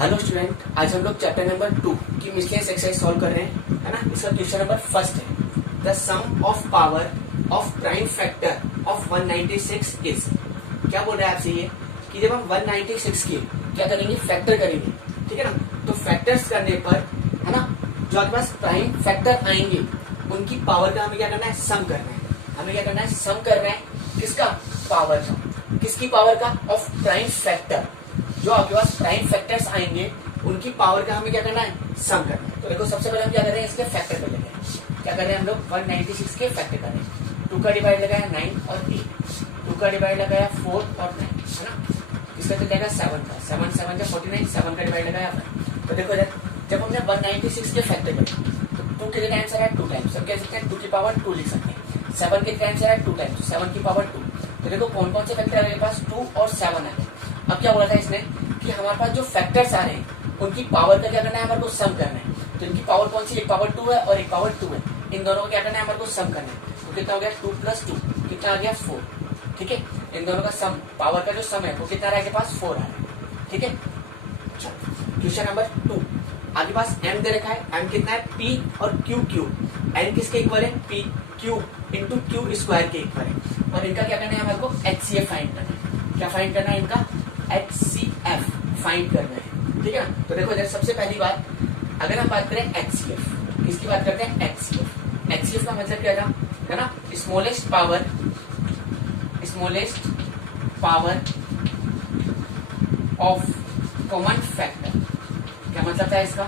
Hello student, आज हम लोग चैप्टर नंबर 2 की मिसलेनियस एक्सरसाइज सॉल्व कर रहे हैं, है ना। इसका क्वेश्चन नंबर फर्स्ट है, the sum of power of prime factor of 196 is. क्या बोल रहा है आपसे ये कि जब हम 196 की क्या करेंगे, फैक्टर करेंगे, ठीक है ना। तो फैक्टर्स करने पर, है ना, जो आपके पास प्राइम फैक्टर आएंगे उनकी पावर का हमें क्या करना है, सम करना है। हमें क्या करना है, सम करना है। किसका? पावर का। किसकी पावर का? Of prime factor. जो आपके पास प्राइम फैक्टर्स आएंगे उनकी पावर का हमें क्या करना है, सम करना है। तो देखो, सबसे पहले हम क्या कर रहे हैं, इसके फैक्टर कर लेते हैं। क्या कर रहे हैं हम लोग, 196 के फैक्टर कर रहे हैं। 2 का डिवाइड लगाया 9 और 8, 2 का डिवाइड लगाया 4 और 9, है ना। इसका चल जाएगा 7 का, 7 7 जा 49, 7 का डिवाइड लगाया 5। तो देखो इधर जब हमने 196 के फैक्टर करे तो 2 कितने टाइम्स आ रहा है, 2 टाइम्स। हम कह सकते हैं 2 की पावर 2 लिख सकते हैं। 7 कितने टाइम्स आ रहा है, 2 टाइम्स, 7 की पावर 2। तो देखो कौन कौन से फैक्टर है मेरे पास, 2 और 7 आ गए। अब क्या बोला था इसने कि हमारे पास जो फैक्टर्स आ रहे हैं उनकी पावर का क्या करना है, हमारे को सम करना है। तो इनकी पावर कौन सी, एक पावर 2 है और एक पावर 2 है। इन दोनों को क्या करना है, हमारे को सम करना है। तो कितना हो गया, 2 + 2 कितना आ गया, 4। ठीक है, इन दोनों का सम, पावर का जो सम है वो कितना आ रहा है, पास 4 आ रहा है। ठीक है, क्वेश्चन नंबर 2 आपके पास m दे रखा है। m कितना है, p और q क्यूब। n किसके इक्वल है, p cube into Q square के इक्वल है। और इनका क्या करना है, हमारे को HCF फाइंड करना है। क्या फाइंड करना है, इनका HCF फाइंड करना है। ठीक है ना। तो देखो इधर सबसे पहली बात, अगर हम बात करें HCF, किसकी बात करते हैं, HCF का मतलब क्या था, है ना, smallest power of common factor. क्या मतलब था इसका,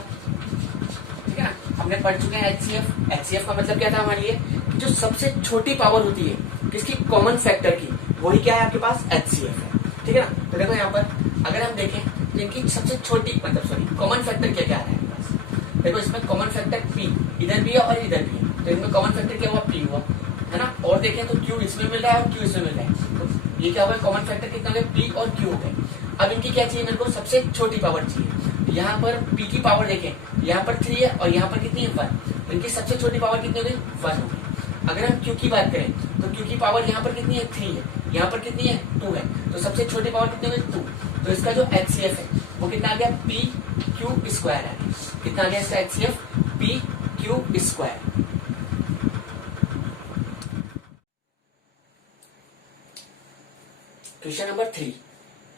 ठीक है ना। हमने पढ़ चुके हैं HCF का मतलब क्या था हमारे लिए, जो सबसे छोटी पावर होती है किसकी, कॉमन फैक्टर की, वही क्या है आपके पास, HCF है। ठीक है ना। तो देखो यहाँ पर अगर हम देखें तो इनकी सबसे छोटी कॉमन फैक्टर क्या क्या है हमारे पास। देखो इसमें कॉमन फैक्टर P इधर भी है और इधर भी है। तो इनमें कॉमन फैक्टर क्या हुआ, P हुआ, है ना। और देखें तो Q इसमें मिल रहा है और Q इसमें मिल रहा है। तो ये क्या हुआ, कॉमन फैक्टर कितना हो गया, P और Q हो गए। अब इनकी क्या चाहिए, मेरे को सबसे छोटी पावर चाहिए। यहाँ पर P की पावर देखें, यहाँ पर 3 है और यहाँ पर कितनी है, 1। तो इनकी सबसे छोटी पावर कितनी हो गई, 1 हो गई। अगर हम Q की बात करें तो Q की पावर यहाँ पर कितनी है, 3 है, यहाँ पर कितनी है, 2 है। तो सबसे छोटी पावर कितनी हो गई, 2। तो इसका जो HCF है वो कितना आ गया, पी क्यू स्क्वायर है। कितना आ गया इसका HCF, P Q square. Question number 3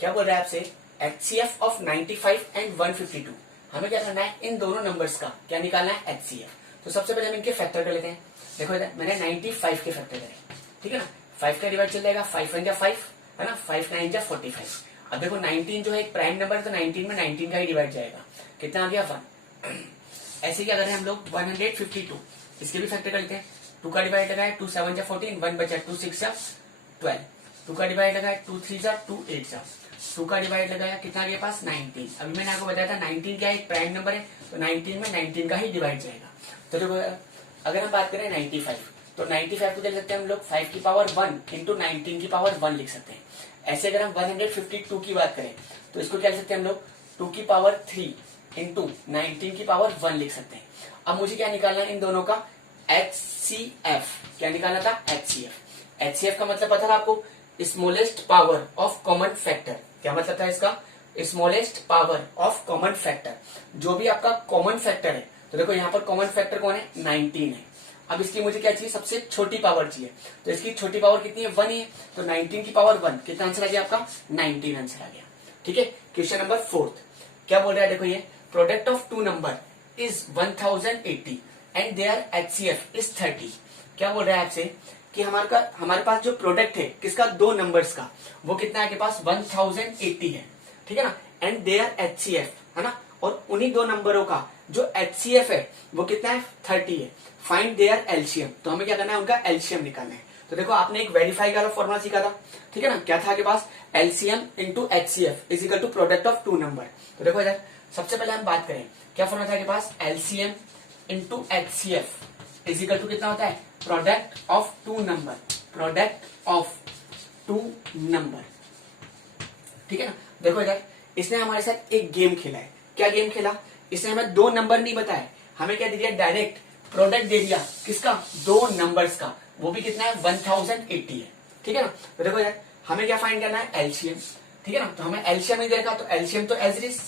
क्या बोल रहा है आपसे, HCF ऑफ 95 एंड 152। हमें क्या करना है, इन दोनों नंबर्स का क्या निकालना है, HCF। तो सबसे पहले हम इनके फैक्टर कर लेते हैं। देखो इधर मैंने 95 के फैक्टर करे, ठीक है ना। 5 का डिवाइड चल जाएगा, 5 1 जा 5, है ना, 5 9 जा 45। अब देखो 19 जो है एक प्राइम नंबर है, तो 19 में 19 का ही डिवाइड जाएगा, कितना आ गया, 1। ऐसे क्या कर रहे हैं हम लोग, 152, इसके भी फैक्टर कर लेते हैं। 2 का डिवाइड लगाया, 2 7 जा 14, 1 बचा, 2 6 जा 12। 2 का डिवाइड लगाया, 2 3 जा 2 8 जा। 2 का डिवाइड लगाया, कितना आ गया पास, 19। अभी मैंने आपको बताया था 19 क्या है, एक प्राइम नंबर है, तो 19 में 19 का ही डिवाइड जाएगा। तो देखो अगर हम बात करें 95, तो 95 को देख सकते हैं हम लोग 5 की पावर 1 इंटू 19 की पावर 1 लिख सकते हैं। ऐसे अगर हम 152 की बात करें तो इसको क्या लिख सकते हैं हम लोग, 2 की पावर 3 इंटू 19 की पावर 1 लिख सकते हैं। अब मुझे क्या निकालना है, इन दोनों का HCF। क्या निकालना था, HCF का मतलब पता था आपको, smallest power of common factor. क्या मतलब था इसका, smallest power of common factor. जो भी आपका कॉमन फैक्टर है, तो देखो यहाँ पर कॉमन फैक्टर कौन है, 19 है। अब इसकी मुझे क्या चाहिए, सबसे छोटी पावर चाहिए। तो इसकी छोटी पावर कितनी है, 1 ही है। तो 19 की पावर 1, कितना आंसर आ गया आपका, 19 आंसर आ गया। ठीक है, क्वेश्चन नंबर 4 क्या बोल रहा है, देखो ये, product of 2 number is 1080 and their HCF is 30। क्या बोल रहा है आपसे कि हमारे पास जो प्रोडक्ट है किसका, 2 नंबर्स का, वो कितना है आपके पास, 1080 है, ठीक है ना। एंड देयर HCF, है ना, और उन्हीं 2 नंबरों का जो HCF है वो कितना है, 30 है। Find their LCM। तो हमें क्या करना है, उनका LCM निकालना है। तो देखो आपने एक वेरीफाई का फॉर्मूला सीखा था, ठीक है ना। क्या था आपके पास, LCM into HCF is equal to product of 2 number. तो देखो इधर सबसे पहले हम बात करें, क्या फॉर्मूला था आपके पास, LCM into HCF is equal to कितना होता है, product of 2 number, product of 2 number, ठीक है ना। देखो इधर इसने हमारे साथ एक गेम खेला है। क्या गेम खेला, इसने हमें 2 नंबर नहीं बताया, हमें क्या दे दिया, डायरेक्ट प्रोडक्ट दे दिया, किसका, 2 नंबर्स का, वो भी कितना है, 1080 है, ठीक है ना। तो देखो यार हमें क्या फाइंड करना है, LCM, ठीक है ना। तो हमें LCM नहीं देखा, तो LCM तो एज इट इज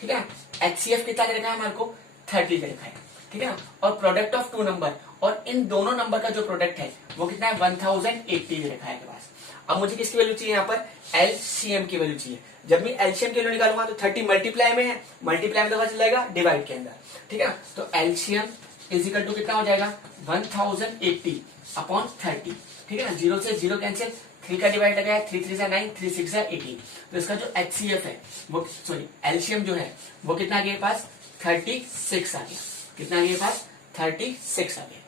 ठीक है ना। HCF कितना दे रखा है हमारे को 30 दे रखा है, ठीक है ना। और प्रोडक्ट ऑफ टू नंबर, और इन दोनों नंबर का जो प्रोडक्ट है वो कितना है 1080 दे रखा है आपके पास। अब मुझे किसकी वैल्यू चाहिए यहाँ पर, एलसीएम की वैल्यू चाहिए। जब मैं एलसीएम की वैल्यू निकालूंगा तो 30 मल्टीप्लाई में है, मल्टीप्लाई में तो पता चल जाएगा डिवाइड के अंदर, ठीक है ना। तो एलसीएम इज इक्वल टू कितना हो जाएगा 1080 अपॉन 30, ठीक है ना। 0 से 0 कैंसिल, 3 का डिवाइड लगा है, 3 3 से 9, 3 6 से 18। तो इसका जो HCF है वो सॉरी एलसीएम जो है वो कितना आ गया पास 36 आ गया। कितना आ गया पास 36 आ गया।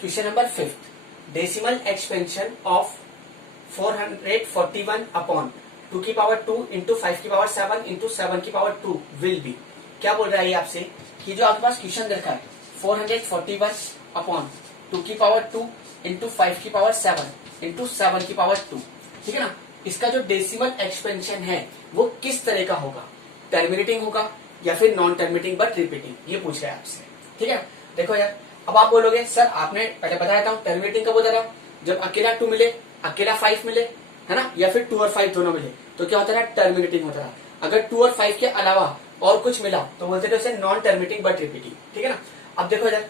Question number 5, decimal expansion of 441 upon 2 की पावर 2 इंटू 5 की पावर 7 इंटू 7 की पावर 2 विल बी। क्या बोल रहा है ये आपसे कि जो आपके पास क्वेश्चन रखा है 441 अपॉन 2 की पावर 2 इंटू 5 की पावर 7 इंटू 7 की पावर 2, ठीक है ना। इसका जो डेसिमल एक्सपेंशन है वो किस तरह का होगा, टर्मिनेटिंग होगा या फिर नॉन टर्मिनेटिंग बट रिपीटिंग, ये पूछ रहा है आपसे, ठीक है। देखो यार, अब आप बोलोगे सर आपने पहले बताया था टर्मिनेटिंग कब होता था, जब अकेला 2 मिले, अकेला 5 मिले, है ना, या फिर 2 और 5 दोनों मिले तो क्या होता था, टर्मिनेटिंग होता था। अगर 2 और 5 के अलावा और कुछ मिला तो बोलते थे उसे नॉन टर्मिनेटिंग बट रिपीटिंग, ठीक है ना। अब देखो यार,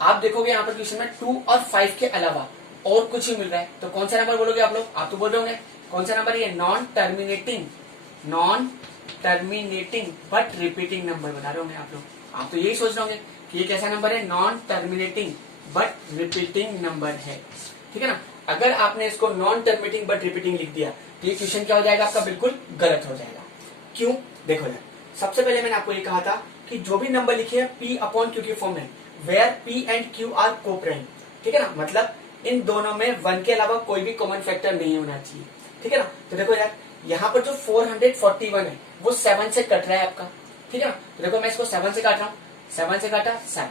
आप देखोगे यहाँ पर क्वेश्चन में 2 और 5 के अलावा और कुछ ही मिल रहा है तो कौन सा नंबर बोलोगे आप लोग, आप तो बोल रहे होंगे कौन सा नंबर है, non terminating but repeating number बता रहे होंगे आप लोग। आप तो यही सोच रहे होंगे कि ये कैसा नंबर है, non terminating but repeating number है, ठीक है ना। अगर आपने इसको नॉन टर्मिनेटिंग बट रिपीटिंग लिख दिया तो ये क्वेश्चन क्या हो जाएगा आपका, बिल्कुल गलत हो जाएगा। क्यों, देखो यार, सबसे पहले मैंने आपको ये कहा था कि जो भी नंबर लिखे हैं P अपॉन Q की फॉर्म में, where P and Q are coprime, ठीक है ना, मतलब इन दोनों में 1 के अलावा कोई भी कॉमन फैक्टर नहीं होना चाहिए, ठीक है ना। तो देखो यार, यहाँ पर जो 441 है वो 7 से कट रहा है आपका, ठीक है ना। तो देखो मैं इसको 7 से काट रहा हूँ, 7 से काटा 7,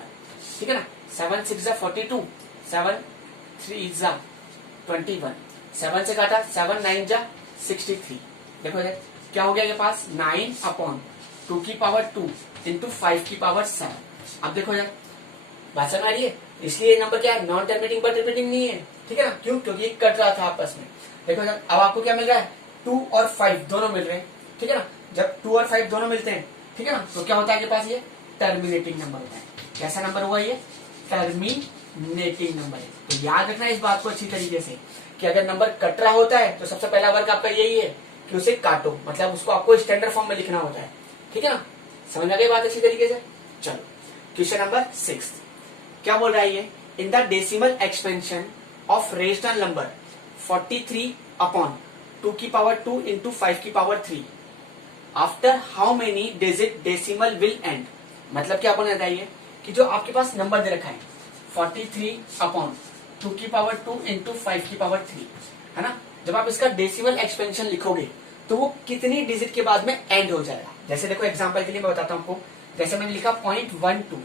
ठीक है ना। 7 6 जा 42, 7 3 जा 21, 7 से काटा 7 9 जा 63। देखो यार क्या हो गया ये पास 9 अपॉन 2 की पावर 2 इंटू 5 की पावर 7। अब देखो यार बात समझ आ रही है, इसलिए नंबर क्या है, नॉन टर्मिनेटिंग बट रिपीटिंग नहीं है, ठीक है ना। क्यों, क्योंकि ये कट रहा था आपस में। देखो यार अब आपको क्या मिल रहा है, 2 और 5 दोनों मिल रहे हैं, ठीक है ना। जब 2 और 5 दोनों मिलते हैं, ठीक है ना, तो क्या होता है आपके पास, ये टर्मिनेटिंग नंबर होता है। कैसा नंबर हुआ ये, टर्मिनेटिंग नंबर है। तो याद रखना इस बात को अच्छी तरीके से कि अगर नंबर कट रहा होता है तो सबसे पहला वर्क आपका यही है कि उसे काटो, मतलब उसको आपको स्टैंडर्ड फॉर्म में लिखना होता है, ठीक है ना। समझ आ गई बात अच्छी तरीके से। चलो क्वेश्चन नंबर 6, क्या बोल रहा है ये, in the decimal expansion of rational number 43 upon 2 की पावर 2 इंटू 5 की power 3 after how many digit decimal will and. मतलब क्या बोलना चाहिए कि जो आपके पास नंबर दे रखा है 43 अपॉन 2 की पावर 2 इंटू 5 की पावर 3, है ना। जब आप इसका डेसिमल एक्सपेंशन लिखोगे तो वो कितनी डिजिट के बाद में एंड हो जाएगा। जैसे देखो एग्जांपल के लिए मैं बताता हूँ आपको, जैसे मैंने लिखा 0.12,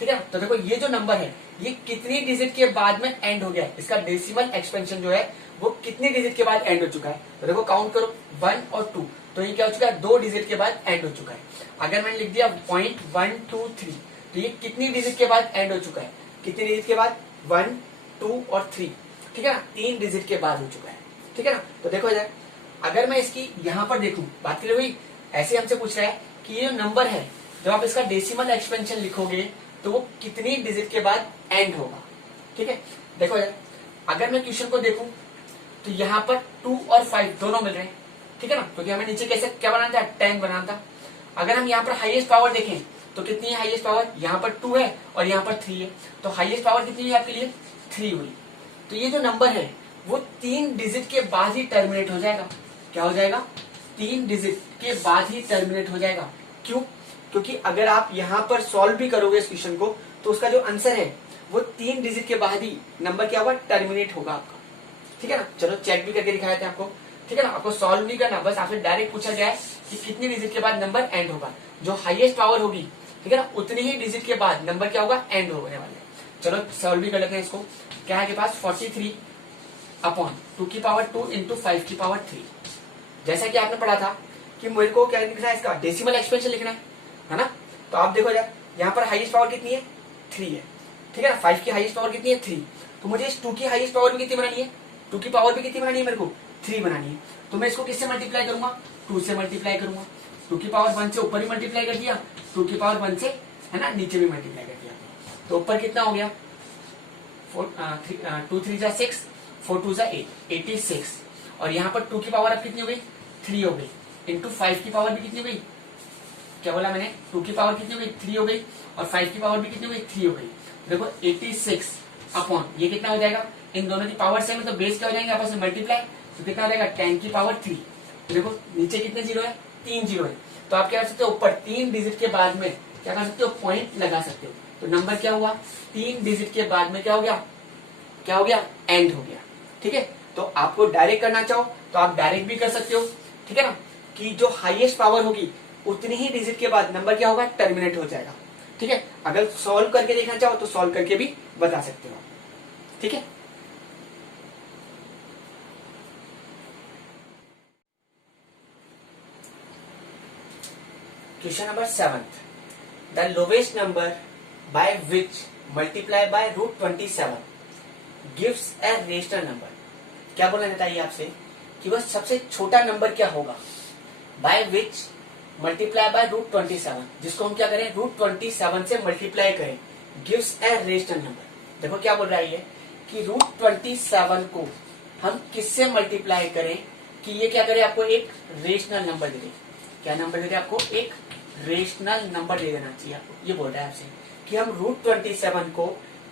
ठीक है। तो देखो ये जो नंबर है ये कितनी डिजिट के बाद में एंड हो गया, इसका डेसिमल एक्सपेंशन जो है वो कितनी डिजिट के बाद एंड हो चुका है। तो देखो काउंट करो 1 और 2, तो ये क्या हो चुका है, 2 डिजिट के बाद एंड हो चुका है। अगर मैंने लिख दिया 0.123 तो ये कितनी डिजिट के बाद एंड हो चुका है, कितनी डिजिट के बाद, 1 2 और 3, ठीक है ना, 3 डिजिट के बाद हो चुका है, ठीक है ना। तो देखो यार अगर मैं इसकी यहाँ पर देखूं, बात करें भाई ऐसे हमसे पूछ रहा है कि ये जो नंबर है जब आप इसका डेसिमल एक्सपेंशन लिखोगे तो वो कितनी डिजिट के बाद एंड होगा, ठीक है। देखो यार अगर मैं क्वेश्चन को देखूं तो यहाँ पर 2 और 5 दोनों मिल रहे हैं, ठीक है ना, क्योंकि हमें नीचे कैसे क्या बनाना था, 10 बनाना था। अगर हम यहाँ पर हाईएस्ट पावर देखें तो कितनी है हाईएस्ट पावर, यहाँ पर 2 है और यहाँ पर 3 है, तो हाईएस्ट पावर कितनी है आपके लिए 3 हुई। तो ये जो नंबर है वो 3 डिजिट के बाद ही टर्मिनेट हो जाएगा। क्या हो जाएगा, 3 डिजिट के बाद ही टर्मिनेट हो जाएगा। क्यों, क्योंकि अगर आप यहाँ पर सॉल्व भी करोगे इस क्वेश्चन को तो उसका जो आंसर है वो 3 डिजिट के बाद ही नंबर क्या होगा, टर्मिनेट होगा आपका, ठीक है ना। चलो चेक भी करके दिखाए थे आपको, ठीक है ना। आपको सॉल्व नहीं करना, बस आपसे डायरेक्ट पूछा जाए कि कितनी डिजिट के बाद नंबर एंड होगा। जो हाईएस्ट पावर होगी, ठीक है ना, उतनी ही डिजिट के बाद नंबर क्या होगा, एंड होने वाले। चलो सॉल्व भी कर लेते हैं इसको। क्या है के पास 43 अपॉन 2 की पावर 2 इंटू 5 की पावर 3। जैसा कि आपने पढ़ा था कि मेरे को क्या लिखना है, इसका डेसिमल एक्सपेंशन लिखना है ना। तो आप देखो यार यहाँ पर हाईएस्ट पावर कितनी है, 3 है, ठीक है ना। 5 की हाईएस्ट पावर कितनी है, 3। तो मुझे इस 2 की हाईएस्ट पावर भी कितनी बनानी है, 2 की पावर भी कितनी बनानी है, मेरे को 3 बनानी है। तो मैं इसको किससे मल्टीप्लाई करूंगा, 2 से मल्टीप्लाई करूंगा, 2 की पावर 1 से ऊपर भी मल्टीप्लाई कर दिया, 2 की पावर 1 से है ना नीचे भी मल्टीप्लाई कर दिया। तो ऊपर कितना हो गया 2 3 जा 6, 4 2 जा 8, 86। और यहाँ पर 2 की पावर अब कितनी हो गई 3 हो गई, इंटू 5 की पावर भी कितनी हो गई, क्या बोला मैंने 2 की पावर कितनी हो गई 3 हो गई, और 5 की पावर भी कितनी हो गई 3 हो गई। देखो 86 अपॉन ये कितना हो जाएगा, इन दोनों की पावर सेम है तो बेस क्या हो जाएंगे आपस में मल्टीप्लाई, तो कितना हो जाएगा 10 की पावर 3। तो देखो नीचे कितने जीरो है 3 जीरो है, तो आप क्या कर सकते हो ऊपर 3 डिजिट के बाद में क्या कर सकते हो पॉइंट लगा सकते हो। तो नंबर क्या हुआ 3 डिजिट के बाद में क्या हो गया एंड हो गया। ठीक है, तो आपको डायरेक्ट करना चाहो तो आप डायरेक्ट भी कर सकते हो, ठीक है ना, कि जो हाईएस्ट पावर होगी उतनी ही डिजिट के बाद नंबर क्या होगा टर्मिनेट हो जाएगा। ठीक है, अगर सॉल्व करके देखना चाहो तो सॉल्व करके भी बता सकते हो। ठीक है, question number 7, the lowest number by which multiply by √27 gives a rational number. क्या बोलना चाहता है आपसे कि वह सबसे छोटा नंबर क्या होगा, बाय विच मल्टीप्लाई बाय √27, जिसको हम क्या करें √27 से मल्टीप्लाई करें, गिव्स ए रेशनल नंबर। देखो क्या बोल रहा है ये कि √27 को हम किससे मल्टीप्लाई करें कि ये क्या करे आपको एक रेशनल नंबर दे दे। क्या नंबर दे दे आपको, एक रेशनल नंबर दे देना चाहिए आपको। ये बोल रहा है आपसे कि हम √27 को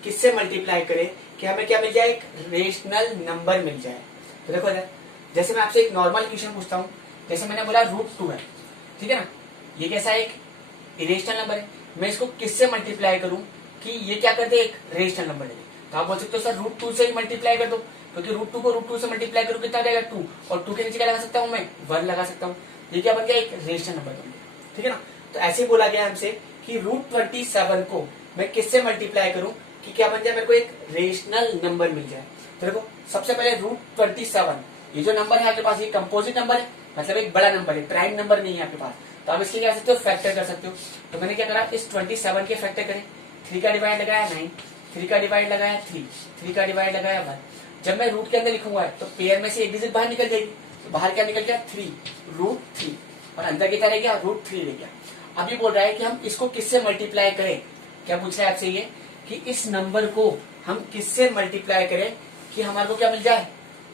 किससे मल्टीप्लाई करें कि हमें क्या मिल जाए, एक रेशनल नंबर मिल जाए। तो देखो जैसे मैं आपसे एक नॉर्मल क्वेश्चन पूछता हूँ, जैसे मैंने बोला √2 है, ठीक है ना, ये कैसा एक इरेशनल नंबर है, मैं इसको किससे मल्टीप्लाई करूं कि ये क्या कर दे एक रेशनल नंबर दे। तो आप बोल सकते हो सर √2 से ही मल्टीप्लाई कर दो, क्योंकि √2 को √2 से मल्टीप्लाई करूं कितना जाएगा 2, और 2 के नीचे क्या लगा सकता हूं मैं 1 लगा सकता हूं, ये क्या बन गया एक रेशनल नंबर बन गया। ठीक है ना, तो ऐसे बोला गया हमसे कि √27 को मैं किससे मल्टीप्लाई करूं कि क्या बन जाए मेरे को एक रेशनल नंबर मिल जाए। तो देखो सबसे पहले √27 ये जो नंबर है आपके पास ये कंपोजिट नंबर है, मतलब एक बड़ा नंबर है, प्राइम नंबर नहीं है आपके पास, तो आप इसके क्या कर सकते हो फैक्टर कर सकते हो। तो मैंने क्या करा इस 27 के फैक्टर करें, 3 का डिवाइड लगाया 9, 3 का डिवाइड लगाया 3, 3 का डिवाइड लगाया 1। जब मैं रूट के अंदर लिखूंगा तो पेयर में से एक डिजिट बाहर निकल जाएगी, तो बाहर क्या निकल गया 3, √3, और अंदर कितना रह गया √3 रह गया। अब ये बोल रहा है कि हम इसको किससे मल्टीप्लाई करें, क्या पूछ रहा है आपसे ये कि इस नंबर को हम किससे मल्टीप्लाई करें कि हमारे को क्या मिल जाए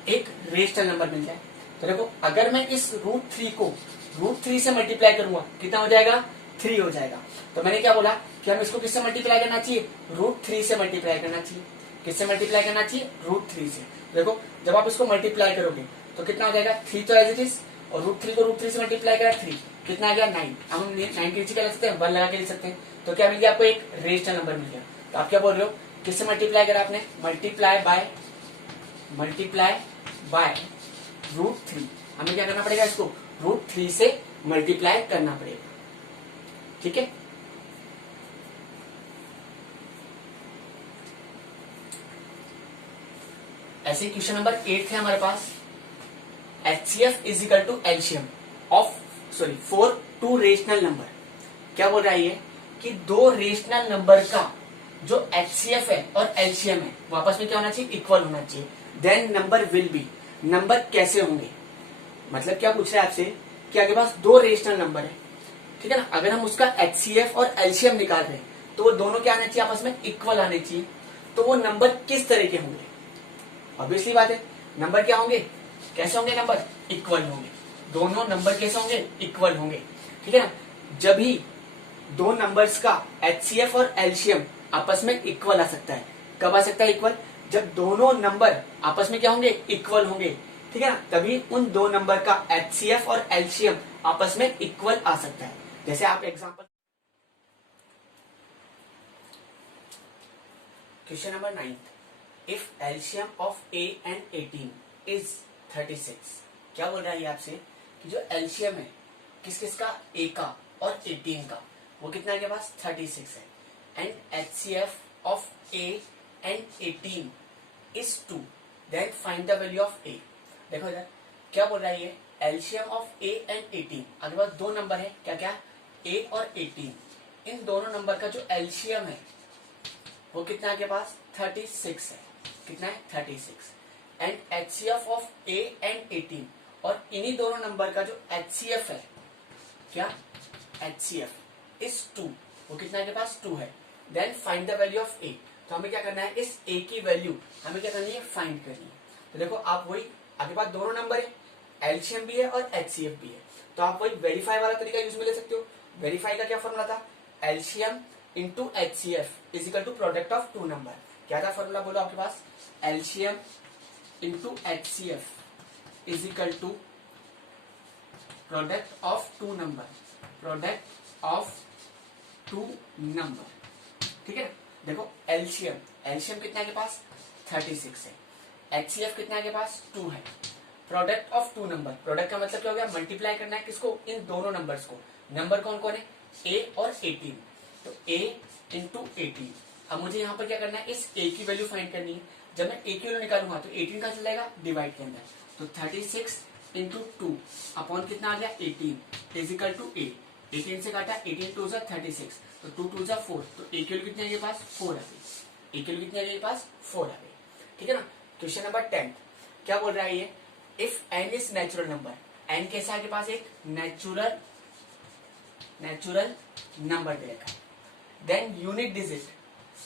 एक रेशनल नंबर मिल जाए। तो देखो अगर मैं इस √3 को √3 से मल्टीप्लाई करूंगा कितना हो जाएगा 3 हो जाएगा। तो मैंने क्या बोला कि हम इसको किससे मल्टीप्लाई करना चाहिए √3 से मल्टीप्लाई करना चाहिए। किससे मल्टीप्लाई करना चाहिए √3 से। देखो जब आप इसको मल्टीप्लाई करोगे तो कितना हो जाएगा 3 तो एज इट इज, और √3 को √3 से मल्टीप्लाई करा 3 कितना आ गया 9। अब हम 9 के नीचे क्या लिख सकते हैं 1 लगा के लिख सकते हैं। तो क्या मिल गया आपको एक रेशनल नंबर मिल गया। तो आप क्या बोल रहे हो किससे मल्टीप्लाई करा आपने मल्टीप्लाई बाय √3। हमें क्या करना पड़ेगा इसको √3 से मल्टीप्लाई करना पड़ेगा। ठीक है, ऐसे क्वेश्चन नंबर 8 है हमारे पास, HCF is equal to LCM of for 2 rational number. क्या बोल रहा है ये कि 2 रेशनल नंबर का जो HCF है और एलसीएम है वो आपस में क्या होना चाहिए इक्वल होना चाहिए। Then number will be, number कैसे होंगे, मतलब क्या पूछ रहा है आपसे कि आपके पास 2 रेशनल नंबर है, ठीक है ना, अगर हम उसका HCF और एलसीएम निकाल रहे हैं तो वो दोनों क्या आने चाहिए आपस में इक्वल आने चाहिए। तो वो नंबर किस तरह के होंगे, ऑब्वियसली बात है नंबर क्या होंगे कैसे होंगे नंबर इक्वल होंगे। दोनों नंबर कैसे होंगे इक्वल होंगे, ठीक है ना। जब भी 2 नंबर्स का HCF और एलसीएम आपस में इक्वल आ सकता है, कब आ सकता है इक्वल, जब दोनों नंबर आपस में क्या होंगे इक्वल होंगे, ठीक है ना, तभी उन 2 नंबर का HCF और एलसीएम आपस में इक्वल आ सकता है। जैसे आप example question number 9, if LCM of A and 18 is 36। क्या बोल रहा है ये आपसे कि जो एलसीएम है किस किस का A का और 18 का वो कितना है के पास 36 है, and HCF of A and 18 is 2, then find the value of A। देखो इधर क्या बोल रहा है ये एलसीएम ऑफ A and 18, अगले बार 2 नंबर है क्या क्या A और 18, इन दोनों नंबर का जो एलसीएम है वो कितना है के पास 36 है, कितना है 36, and HCF of A and 18 और इन्हीं दोनों नंबर का जो HCF है, क्या HCF इज 2, वो कितना के पास 2 है। Then find the value of A, तो हमें क्या करना है, इस A की वैल्यू हमें क्या करनी है, फाइंड करनी है। तो देखो आप वही, आपके पास दोनों नंबर है, एलसीएम भी है और HCF भी है, तो आप वही वेरीफाई वाला तरीका यूज में ले सकते हो। वेरीफाई का क्या फॉर्मूला था, LCM into HCF is equal to product of two number. क्या था फॉर्मूला, बोलो आपके पास, LCM into HCF is equal to product of two number, product of two number, ठीक है। देखो एलसीएम कितना के पास 36 है, HCF कितना के पास 2 है, product of two number, product का मतलब क्या हो गया, मल्टीप्लाई करना है किसको, इन दोनों नंबर्स को। नंबर कौन कौन है, A और 18, तो A इंटू 18। अब मुझे यहाँ पर क्या करना है, इस A की वैल्यू फाइंड करनी है। जब मैं A की वैल्यू निकालूंगा तो 18 का चल जाएगा डिवाइड के अंदर, तो 36 इंटू 2 अपॉन कितना आ गया 18 इजिकल टू A। 18 से काटा, 18 2 जा 36, तो 2 2 जा 4, तो A की वैल्यू कितनी है, पास 4 आ गई। A की वैल्यू कितनी है, पास 4 आ गई, ठीक है ना। क्वेश्चन नंबर 10 क्या बोल रहा है ये, if n is natural number, n कैसा है के पास, एक नेचुरल नंबर दे रखा है, देन यूनिट डिजिट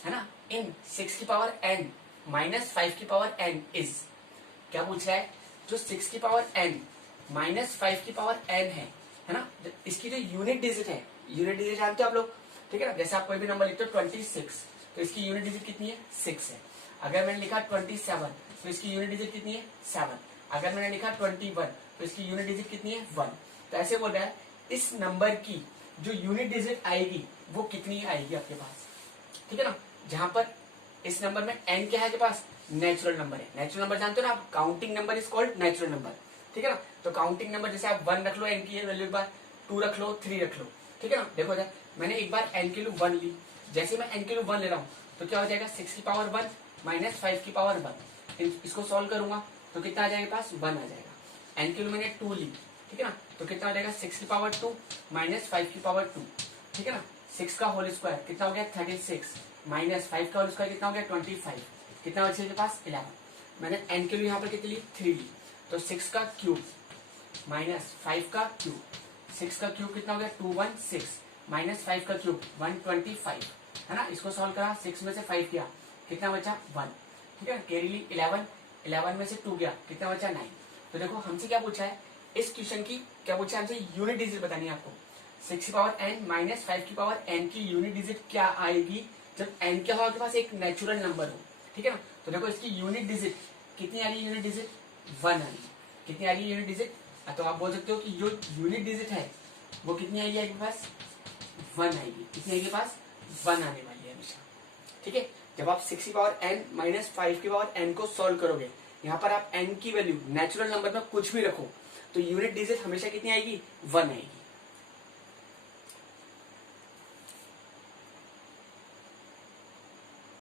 है ना इन 6 की पावर n माइनस 5 की पावर n इज, क्या पूछ रहा है, जो 6 की पावर n माइनस 5 की पावर n है ना, इसकी जो यूनिट डिजिट है, यूनिट डिजिट जानते हो आप लोग, ठीक है ना। जैसे आप कोई भी नंबर लिखते हो 26, तो इसकी यूनिट डिजिट कितनी है, 6 है। अगर मैंने लिखा 27, तो इसकी यूनिट डिजिट कितनी है, 7। अगर मैंने लिखा 21, तो इसकी यूनिट डिजिट कितनी है, 1। तो ऐसे बोल रहा है इस नंबर की जो यूनिट डिजिट आएगी वो कितनी आएगी आपके पास, ठीक है ना। जहां पर इस नंबर में n क्या है के पास, नेचुरल नंबर है। नेचुरल नंबर जानते हो ना आप, counting number is called natural number, ठीक है ना। तो काउंटिंग नंबर जैसे आप 1 रख लो n की वैल्यू, एक बार 2 रख लो, 3 रख लो, ठीक है ना। देखो इधर मैंने एक बार n की वैल्यू 1 ली, जैसे मैं n की वैल्यू 1 ले रहा हूँ तो क्या हो जाएगा, 6 की पावर 1 माइनस 5 की पावर 1, इसको सॉल्व करूंगा तो कितना आ जाएगा, पास 1 आ जाएगा। n की वैल्यू मैंने 2 ली, ठीक है ना, तो कितना हो जाएगा, 6 की पावर 2 माइनस 5 की पावर 2, ठीक है ना। 6 का होल स्क्वायर कितना हो गया, 36 माइनस 5 का होल स्क्वायर कितना हो गया, 25, कितना बचे के पास 11। मैंने n के लिए यहाँ पर कितनी ली, 3 ली, तो 6 का क्यूब माइनस 5 का क्यूब, 6 का क्यूब कितना हो गया 216 माइनस 5 का क्यूब 125, है ना। इसको सॉल्व करा, 6 में से 5 किया, कितना बचा 1, ठीक है। कैरी ली 11 में से 2 गया, कितना बचा 9। तो देखो हमसे क्या पूछा है, इस क्वेश्चन की क्या पूछा है हमसे, यूनिट डिजिट बतानी है आपको। 6 की पावर n माइनस 5 की पावर n की यूनिट डिजिट क्या आएगी जब n क्या हो आपके पास, एक नेचुरल नंबर हो, ठीक है ना। तो देखो इसकी यूनिट डिजिट कितनी आ रही है, यूनिट डिजिट 1 आ रही है, कितनी आ रही है यूनिट डिजिट। तो आप बोल सकते हो कि जो यूनिट डिजिट है वो कितनी आएगी आपके पास, 1 आएगी, कितनी आएगी पास 1 आने वाली है हमेशा, ठीक है। जब आप 6 की पावर n माइनस 5 की पावर n को सॉल्व करोगे, यहाँ पर आप n की वैल्यू नेचुरल नंबर में कुछ भी रखो तो यूनिट डिजिट हमेशा कितनी आएगी, 1 आएगी।